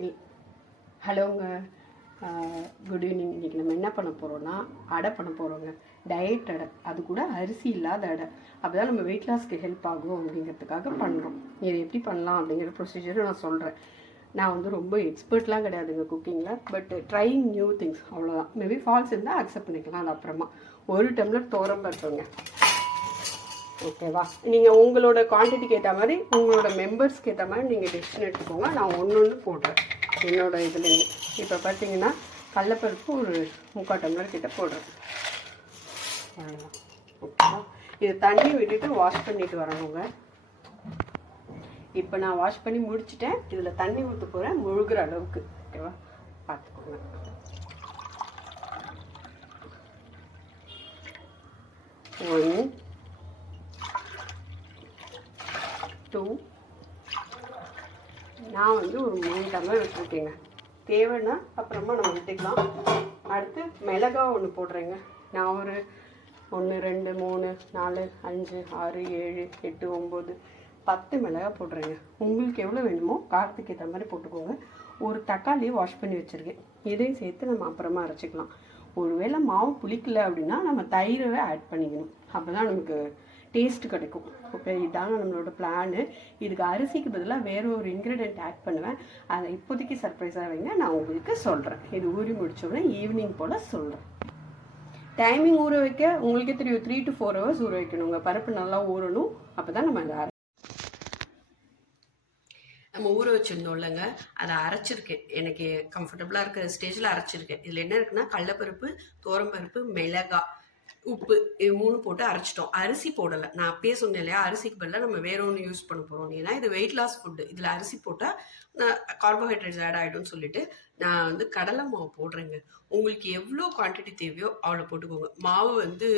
இல் ஹலோங்க. Good evening. இன்றைக்கி நம்ம என்ன பண்ண போகிறோன்னா அடை பண்ண போகிறோங்க. டயட் அடை, அது கூட அரிசி இல்லாத அடை. அப்போ தான் நம்ம வெயிட் லாஸ்க்கு ஹெல்ப் ஆகும் அப்படிங்கிறதுக்காக பண்ணுறோம். இதை எப்படி பண்ணலாம் அப்படிங்கிற ப்ரொசீஜரை நான் சொல்கிறேன். நான் வந்து ரொம்ப எக்ஸ்பர்ட்லாம் கிடையாதுங்க குக்கிங்கில், பட் ட்ரைங் நியூ திங்ஸ், அவ்வளோதான். மேபி ஃபால்ஸ் இருந்தால் அக்செப்ட் பண்ணிக்கலாம். அது அப்புறமா 1 டம்ளர் துவரம்பருப்புங்க. ஓகேவா? நீங்கள் உங்களோட குவான்டிட்டிக்கு ஏற்ற மாதிரி, உங்களோட மெம்பர்ஸ்க்கு ஏற்ற மாதிரி நீங்கள் டெசிஷன் எடுத்துக்கோங்க. நான் ஒன்று போடுறேன் என்னோடய இதுலேருந்து. இப்போ பார்த்தீங்கன்னா கடலப்பருப்பு ஒரு 3/4 டம்ளர் கிட்ட போடுறேன். அவ்வளோதான். ஓகேவா? இது தண்ணி விட்டுட்டு வாஷ் பண்ணிட்டு வரணுங்க. இப்போ நான் வாஷ் பண்ணி முடிச்சுட்டேன். இதில் தண்ணி ஊற்ற போகிறேன் முழுகிற அளவுக்கு. ஓகேவா? பார்த்துக்கோங்க. 1 2 நான் வந்து ஒரு 3 டம்ளர் விட்டுருக்கேங்க. தேவைன்னா அப்புறமா நம்ம விட்டுக்கலாம். அடுத்து மிளகா ஒன்று போடுறேங்க. நான் ஒரு 1 2 3 4 5 6 7 8 9 10 மிளகா போடுறேங்க. உங்களுக்கு எவ்வளோ வேணுமோ காரத்துக்கு ஏற்ற மாதிரி போட்டுக்கோங்க. ஒரு தக்காளியை வாஷ் பண்ணி வச்சுருக்கேன். இதையும் சேர்த்து நம்ம அப்புறமா அரைச்சிக்கலாம். ஒருவேளை மாவு புளிக்கலை அப்படின்னா நம்ம தயிரை ஆட் பண்ணிக்கணும். அப்போ தான் நமக்கு டேஸ்ட் கிடைக்கும். ஓகே, இதாங்க நம்மளோட பிளானு. இதுக்கு அரிசிக்கு பதிலாக வேறு ஒரு இன்க்ரீடியன்ட் ஆட் பண்ணுவேன். அதை இப்போதைக்கு சர்ப்ரைஸாக வைங்க, நான் உங்களுக்கு சொல்கிறேன். இது ஊறி முடிச்சோடனே ஈவினிங் போல் சொல்கிறேன். டைமிங் ஊற வைக்க உங்களுக்கே தெரியும், 3 to 4 hours ஊற வைக்கணுங்க. பருப்பு நல்லா ஊறணும். அப்போ தான் நம்ம ஊற வச்சுருந்தோம் இல்லைங்க, அதை அரைச்சிருக்கேன். எனக்கு கம்ஃபர்டபுளாக இருக்கிற ஸ்டேஜில் அரைச்சிருக்கேன். இதில் என்ன இருக்குன்னா கடலப்பருப்பு, துவரம்பருப்பு, மிளகாய், உப்பு, இது 3 போட்டு அரைச்சிட்டோம். அரிசி போடலை. நான் அப்பயே சொன்னேன் இல்லையா, அரிசிக்கு பதிலாக நம்ம வேற ஒன்று யூஸ் பண்ண போகிறோம். ஏன்னா இது வெயிட் லாஸ் ஃபுட்டு. இதில் அரிசி போட்டால் கார்போஹைட்ரேட்ஸ் ஆட் ஆகிடும்னு சொல்லிட்டு நான் வந்து கடலை மாவு போடுறேங்க. உங்களுக்கு எவ்வளோ குவான்டிட்டி தேவையோ அவ்வளோ போட்டுக்கோங்க. மாவு வந்து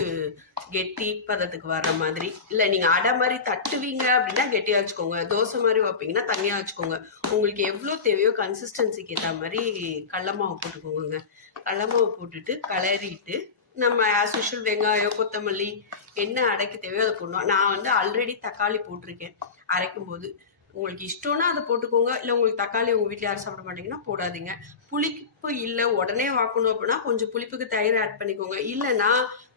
கெட்டி பதத்துக்கு வர்ற மாதிரி, இல்லை நீங்கள் அடை மாதிரி தட்டுவீங்க அப்படின்னா கெட்டியாக வச்சுக்கோங்க. தோசை மாதிரி வைப்பீங்கன்னா தனியாக வச்சுக்கோங்க. உங்களுக்கு எவ்வளோ தேவையோ கன்சிஸ்டன்சிக்கு ஏற்ற மாதிரி கடலை மாவு போட்டுக்கோங்க. கடலை மாவு போட்டுட்டு கலரிட்டு நம்ம ஆஸ் யூஷுவல் வெங்காயம், கொத்தமல்லி என்ன அடைக்க தேவையோ அதை போடணும். நான் வந்து ஆல்ரெடி தக்காளி போட்டிருக்கேன் அரைக்கும் போது. உங்களுக்கு இஷ்டம்னா அதை போட்டுக்கோங்க. இல்லை உங்களுக்கு தக்காளி உங்கள் வீட்டில் யாரும் சாப்பிட மாட்டீங்கன்னா போடாதீங்க. புளிப்பு இல்லை உடனே வாக்கணும் அப்படின்னா கொஞ்சம் புளிப்புக்கு தயிர் ஆட் பண்ணிக்கோங்க. இல்லைன்னா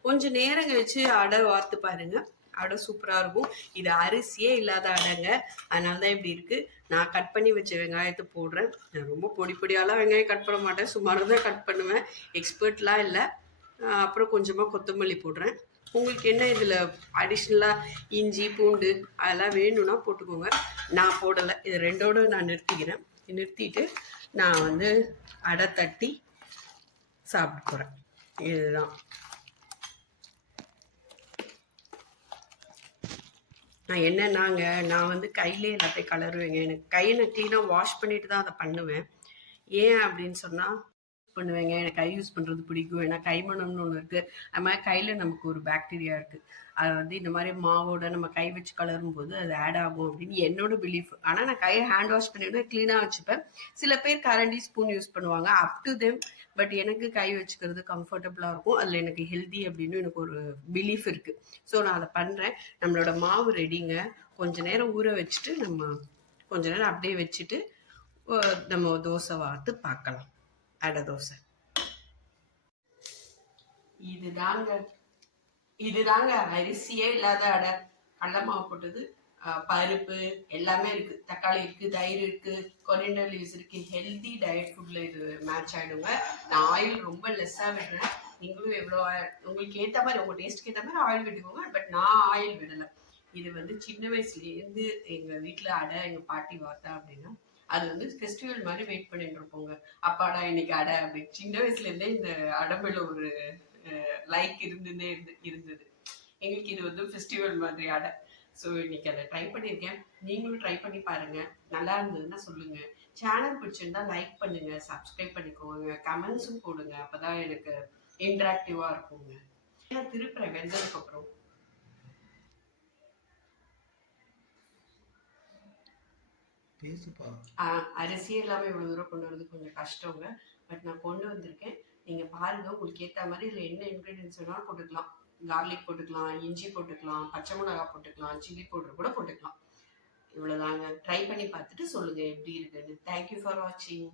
கொஞ்சம் நேரம் கழிச்சு அடை வார்த்து பாருங்க, அடை சூப்பராக இருக்கும். இது அரிசியே இல்லாத அடைங்க, அதனால தான் இப்படி இருக்குது. நான் கட் பண்ணி வச்ச வெங்காயத்தை போடுறேன். நான் ரொம்ப பொடி பொடியாலாம் வெங்காயம் கட் பண்ண மாட்டேன், சுமாராக தான் கட் பண்ணுவேன். எக்ஸ்பர்ட்லாம் இல்லை. அப்புறம் கொஞ்சமாக கொத்தமல்லி போடுறேன். உங்களுக்கு என்ன இதில் அடிஷ்னலாக இஞ்சி பூண்டு அதெல்லாம் வேணும்னா போட்டுக்கோங்க. நான் போடலை. இது ரெண்டோடு நான் நிறுத்திக்கிறேன். நிறுத்திட்டு நான் வந்து அடை தட்டி சாப்பிட்டு போகிறேன். இதுதான். நான் என்னன்னாங்க, நான் வந்து கையிலே எல்லாத்தையும் கலருவேங்க. எனக்கு கையை நான் க்ளீனாக வாஷ் பண்ணிட்டு தான் அதை பண்ணுவேன். ஏன் அப்படின்னு சொன்னால் பண்ணுவேங்க, எனக்கு கை யூஸ் பண்ணுறது பிடிக்கும். ஏன்னா கைமணம்னு ஒன்று இருக்குது. அது மாதிரி கையில் நமக்கு ஒரு பாக்டீரியா இருக்குது. அது வந்து இந்த மாதிரி மாவோட நம்ம கை வச்சு கலரும் போது அது ஆட் ஆகும் அப்படின்னு என்னோட பிலீஃப். ஆனால் நான் கையை ஹேண்ட் வாஷ் பண்ணிவிட்டு க்ளீனாக வச்சுப்பேன். சில பேர் கரண்டி ஸ்பூன் யூஸ் பண்ணுவாங்க, அப் டு தெம். பட் எனக்கு கை வச்சுக்கிறது கம்ஃபர்டபுளாக இருக்கும். அதில் எனக்கு ஹெல்தி அப்படின்னு எனக்கு ஒரு பிலீஃப் இருக்குது. ஸோ நான் அதை பண்ணுறேன். நம்மளோட மாவு ரெடிங்க. கொஞ்ச நேரம் ஊற வச்சுட்டு நம்ம கொஞ்ச நேரம் அப்படியே வச்சுட்டு நம்ம தோசை வார்த்து பார்க்கலாம். அடை தோசை. இதுதாங்க அரிசியே இல்லாத அடை. கடலை மாவு போட்டது, பருப்பு எல்லாமே இருக்கு, தக்காளி இருக்கு, தயிர் இருக்கு, கொரியாண்டர் லீவ்ஸ் இருக்கு. ஹெல்தி டயட் ஃபுட்ல இது மேட்ச் ஆயிடுங்க. நான் ஆயில் ரொம்ப லெஸ்ஸா விடுறேன். நீங்களும் எவ்வளோ உங்களுக்கு ஏற்ற மாதிரி, உங்க டேஸ்ட்க்கு ஏற்ற மாதிரி ஆயில் விட்டுக்கோங்க. பட் நான் ஆயில் விடலை. இது வந்து சின்ன வயசுலேருந்து எங்கள் வீட்டில் அடை எங்கள் பாட்டி வார்த்தா அப்படின்னா அது வந்து ஃபெஸ்டிவல் மாதிரி வெயிட் பண்ணிட்டு இருப்போங்க. அப்பாடா இன்னைக்கு அடை அப்படின்னு. சின்ன வயசுலேருந்தே இந்த அடம்புல ஒரு லைக் இருந்தது எங்களுக்கு. இது வந்து ஃபெஸ்டிவல் மாதிரி அடை. ஸோ இன்னைக்கு அதை ட்ரை பண்ணியிருக்கேன். நீங்களும் ட்ரை பண்ணி பாருங்க. நல்லா இருந்ததுன்னா சொல்லுங்க. சேனல் பிடிச்சிருந்தா லைக் பண்ணுங்க, சப்ஸ்கிரைப் பண்ணிக்கோங்க, கமெண்ட்ஸும் போடுங்க. அப்பதான் எனக்கு இன்ட்ராக்டிவா இருக்குங்க. நான் திருப்புறேன் வெந்ததுக்கு அப்புறம். அரிசி எல்லாமே இவ்வளவு தூரம் கொண்டு வரது கொஞ்சம் கஷ்டங்க. பட் நான் கொண்டு வந்திருக்கேன். நீங்க பாருங்க, உங்களுக்கு ஏற்ற மாதிரி இதுல என்ன இன்கிரீடியன்ஸ் வேணாலும் போட்டுக்கலாம். கார்லிக் போட்டுக்கலாம், இஞ்சி போட்டுக்கலாம், பச்சை மிளகாய் போட்டுக்கலாம், சில்லி பவுடர் கூட போட்டுக்கலாம். இவ்வளோதாங்க. ட்ரை பண்ணி பார்த்துட்டு சொல்லுங்க எப்படி இருக்குன்னு. தேங்க்யூ ஃபார் வாட்சிங்.